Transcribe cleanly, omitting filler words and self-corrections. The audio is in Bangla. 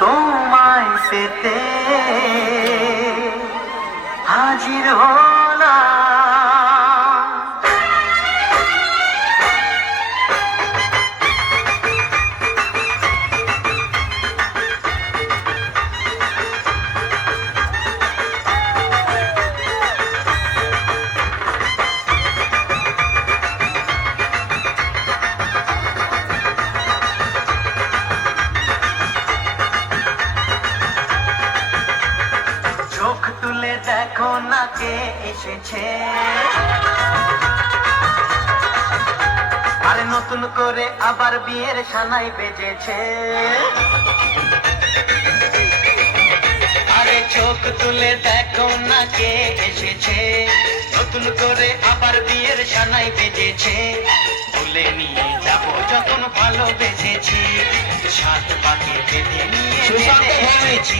তোমায় পেতে হাজির হলাম। চোখ তুলে দেখো না কে এসেছে, আরে নতুন করে আবার বিয়ের সানাই বেজেছে। আরে চোখ তুলে দেখো না কে এসেছে, নতুন করে আবার বিয়ের সানাই বেজেছে। তুলে নিয়ে যাবো যখন ভালোবেসেছি, সাত পাকে বেঁধে নিয়ে যেতে এসেছি।